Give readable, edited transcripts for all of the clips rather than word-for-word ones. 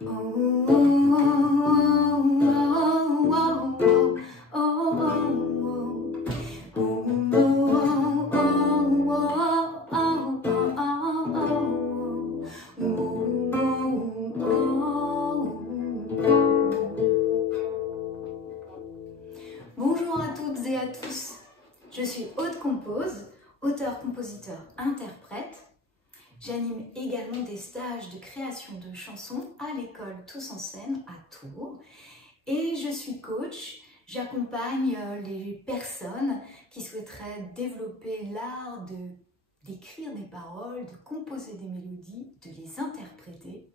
Bonjour à toutes et à tous, je suis Aude Compose, auteur, compositeur, interprète. J'anime également des stages de création de chansons à l'école Tous en Scène à Tours et je suis coach. J'accompagne les personnes qui souhaiteraient développer l'art d'écrire des paroles, de composer des mélodies, de les interpréter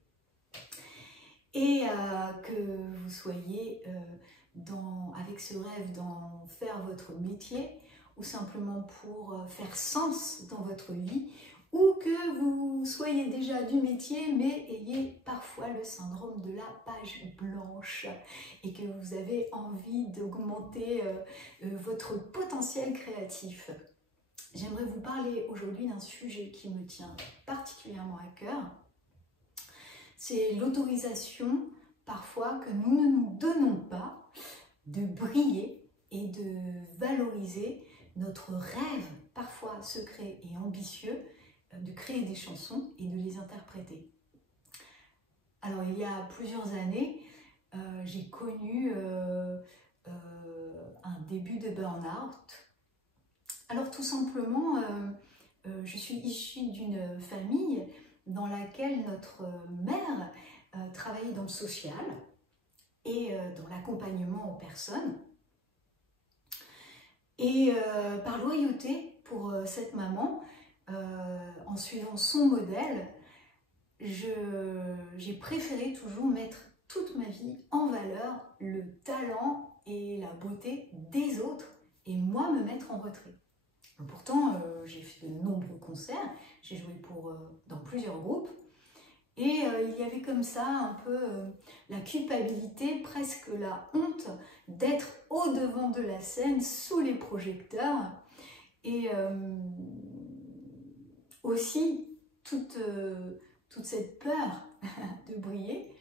et que vous soyez avec ce rêve d'en faire votre métier ou simplement pour faire sens dans votre vie, ou que vous soyez déjà du métier mais ayez parfois le syndrome de la page blanche et que vous avez envie d'augmenter votre potentiel créatif. J'aimerais vous parler aujourd'hui d'un sujet qui me tient particulièrement à cœur. C'est l'autorisation parfois que nous ne nous donnons pas de briller et de valoriser notre rêve, parfois secret et ambitieux, de créer des chansons et de les interpréter. Alors il y a plusieurs années, j'ai connu un début de burn-out. Alors tout simplement, je suis issue d'une famille dans laquelle notre mère travaillait dans le social et dans l'accompagnement aux personnes. Et par loyauté pour cette maman, en suivant son modèle, j'ai préféré toujours mettre toute ma vie en valeur le talent et la beauté des autres et moi me mettre en retrait. Pourtant, j'ai fait de nombreux concerts, j'ai joué dans plusieurs groupes et il y avait comme ça un peu la culpabilité, presque la honte d'être au devant de la scène sous les projecteurs et aussi toute cette peur de briller.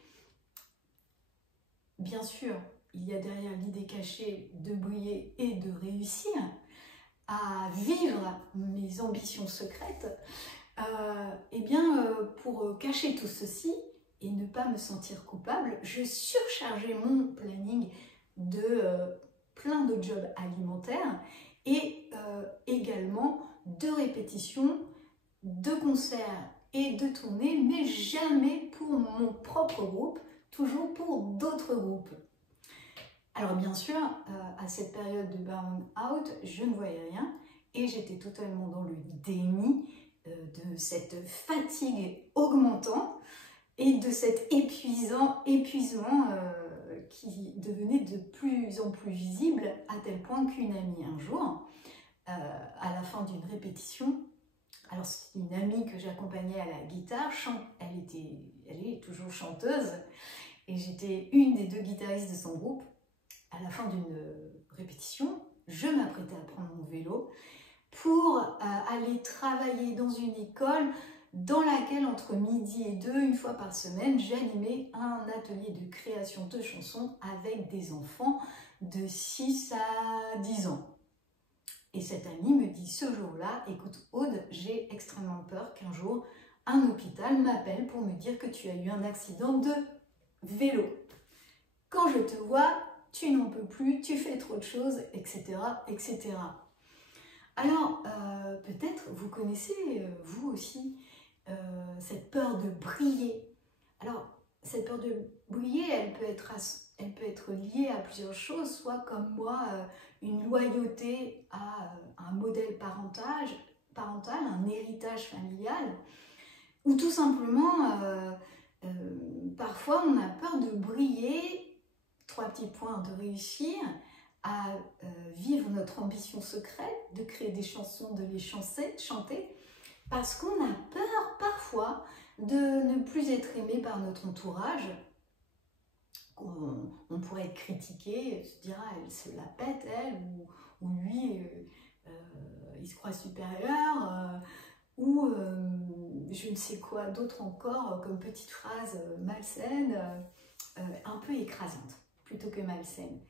Bien sûr, il y a derrière l'idée cachée de briller et de réussir à vivre mes ambitions secrètes. Pour cacher tout ceci et ne pas me sentir coupable, je surchargeais mon planning de plein de jobs alimentaires et également de répétitions, de concerts et de tournées, mais jamais pour mon propre groupe, toujours pour d'autres groupes. Alors bien sûr, à cette période de burn-out, je ne voyais rien et j'étais totalement dans le déni de cette fatigue augmentant et de cet épuisement qui devenait de plus en plus visible, à tel point qu'une amie un jour, à la fin d'une répétition, alors c'est une amie que j'accompagnais à la guitare, elle est toujours chanteuse et j'étais une des deux guitaristes de son groupe. À la fin d'une répétition, je m'apprêtais à prendre mon vélo pour aller travailler dans une école dans laquelle, entre midi et 2, une fois par semaine, j'animais un atelier de création de chansons avec des enfants de 6 à 10 ans. Et cette amie me dit ce jour-là, écoute Aude, j'ai extrêmement peur qu'un jour, un hôpital m'appelle pour me dire que tu as eu un accident de vélo. Quand je te vois, tu n'en peux plus, tu fais trop de choses, etc. etc. Alors, peut-être vous connaissez, vous aussi, cette peur de briller. Alors, cette peur de briller, elle peut être liée à plusieurs choses, soit comme moi, une loyauté à un modèle parental, un héritage familial, ou tout simplement, parfois on a peur de briller, 3 petits points, de réussir à vivre notre ambition secrète, de créer des chansons, de les chanter, parce qu'on a peur parfois de ne plus être aimé par notre entourage. On pourrait être critiqué, se dire ah, elle se la pète elle, ou lui il se croit supérieur, ou je ne sais quoi d'autre encore comme petite phrase malsaine, un peu écrasante plutôt que malsaine.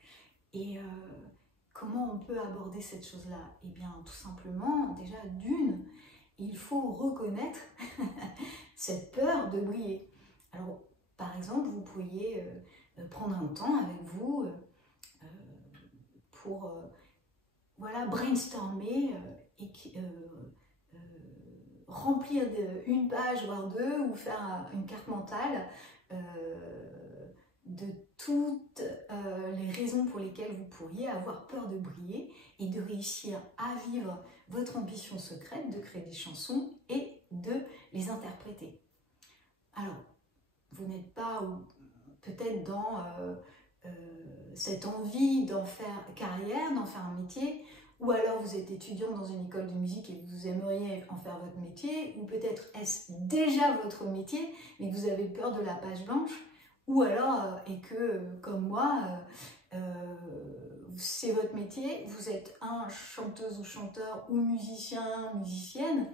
Et comment on peut aborder cette chose-là? Eh bien, tout simplement, déjà d'une, il faut reconnaître cette peur de briller. Alors, par exemple, vous pourriez prendre un temps avec vous pour voilà, brainstormer et remplir une page, voire deux, ou faire une carte mentale de toutes les raisons pour lesquelles vous pourriez avoir peur de briller et de réussir à vivre votre ambition secrète de créer des chansons et de les interpréter. Alors, vous n'êtes pas peut-être dans cette envie d'en faire carrière, d'en faire un métier, ou alors vous êtes étudiant dans une école de musique et vous aimeriez en faire votre métier, ou peut-être est-ce déjà votre métier, mais que vous avez peur de la page blanche, ou alors, et que, comme moi, c'est votre métier, vous êtes un chanteuse ou chanteur, ou musicien, musicienne,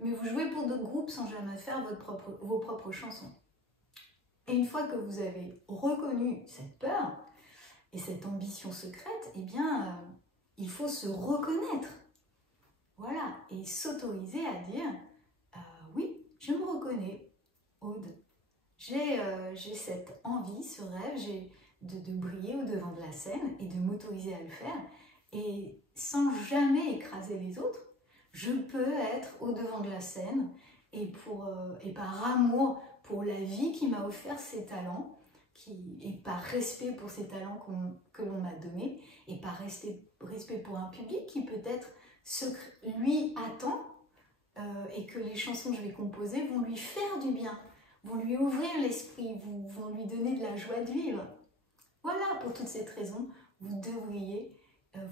mais vous jouez pour d'autres groupes sans jamais faire vos propres chansons. Et une fois que vous avez reconnu cette peur et cette ambition secrète, eh bien, il faut se reconnaître. Voilà, et s'autoriser à dire oui, je me reconnais, Aude. J'ai cette envie, ce rêve de briller au devant de la scène et de m'autoriser à le faire. Et sans jamais écraser les autres, je peux être au devant de la scène et par amour pour la vie qui m'a offert ces talents, et par respect pour ces talents que l'on m'a donnés, et par respect pour un public qui peut-être lui attend et que les chansons que je vais composer vont lui faire du bien, vont lui ouvrir l'esprit, vont lui donner de la joie de vivre. Voilà, pour toutes ces raisons, vous devriez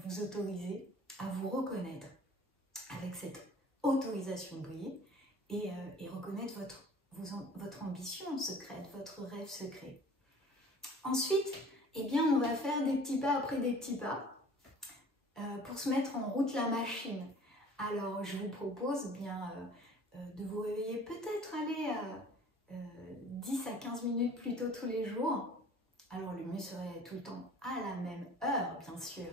vous autoriser à vous reconnaître avec cette autorisation de briller et reconnaître votre ambition secrète, votre rêve secret. Ensuite, eh bien, on va faire des petits pas après des petits pas pour se mettre en route la machine. Alors, je vous propose bien de vous réveiller, peut-être aller 10 à 15 minutes plus tôt tous les jours. Alors, le mieux serait tout le temps à la même heure, bien sûr.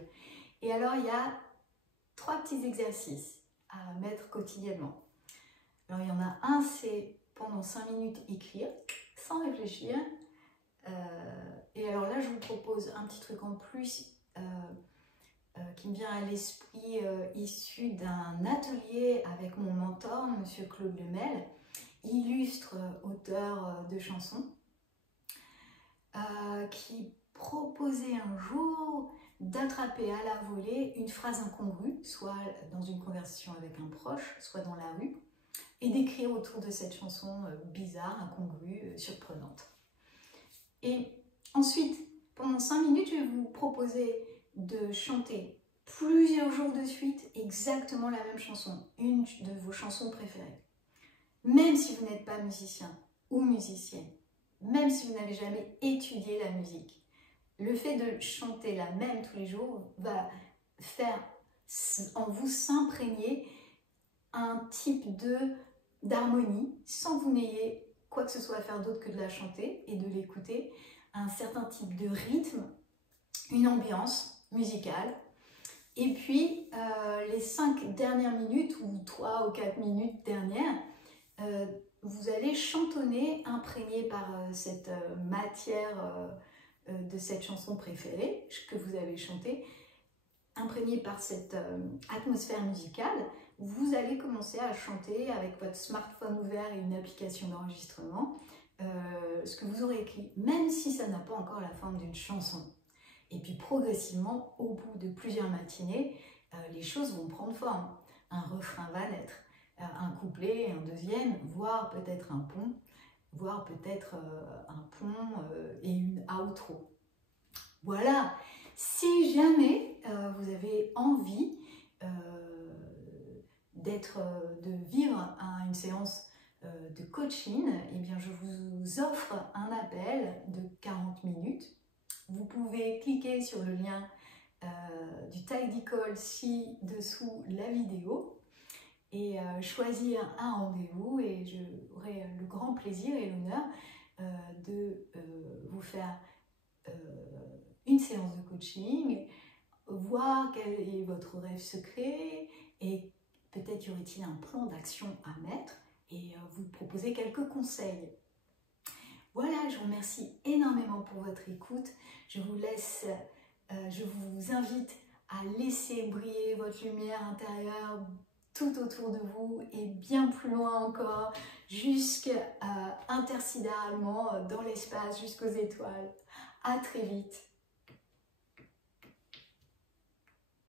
Et alors, il y a 3 petits exercices à mettre quotidiennement. Alors, il y en a un, c'est pendant 5 minutes écrire, sans réfléchir. Et alors là, je vous propose un petit truc en plus qui me vient à l'esprit, issu d'un atelier avec mon mentor, Monsieur Claude Lemel, illustre auteur de chansons, qui proposait un jour d'attraper à la volée une phrase incongrue, soit dans une conversation avec un proche, soit dans la rue, et d'écrire autour de cette chanson bizarre, incongrue, surprenante. Et ensuite, pendant 5 minutes, je vais vous proposer de chanter plusieurs jours de suite exactement la même chanson, une de vos chansons préférées. Même si vous n'êtes pas musicien ou musicienne, même si vous n'avez jamais étudié la musique, le fait de chanter la même tous les jours va faire en vous s'imprégner un type d'harmonie sans que vous n'ayez quoi que ce soit à faire d'autre que de la chanter et de l'écouter, un certain type de rythme, une ambiance musicale. Et puis, les 5 dernières minutes, ou 3 ou 4 minutes dernières, vous allez chantonner, imprégné par cette matière de cette chanson préférée que vous avez chantée, imprégné par cette atmosphère musicale. Vous allez commencer à chanter avec votre smartphone ouvert et une application d'enregistrement ce que vous aurez écrit, même si ça n'a pas encore la forme d'une chanson. Et puis progressivement, au bout de plusieurs matinées, les choses vont prendre forme. Un refrain va naître, un couplet, un deuxième, voire peut-être un pont, voire peut-être et une outro. Voilà, si jamais vous avez envie de vivre une séance de coaching, eh bien je vous offre un appel de 40 minutes. Vous pouvez cliquer sur le lien du Tidy Call ci-dessous la vidéo et choisir un rendez-vous et j'aurai le grand plaisir et l'honneur de vous faire une séance de coaching, voir quel est votre rêve secret et peut-être y aurait-il un plan d'action à mettre et vous proposer quelques conseils. Voilà, je vous remercie énormément pour votre écoute. Je vous invite à laisser briller votre lumière intérieure tout autour de vous et bien plus loin encore, jusqu'intersidéralement dans l'espace, jusqu'aux étoiles. À très vite.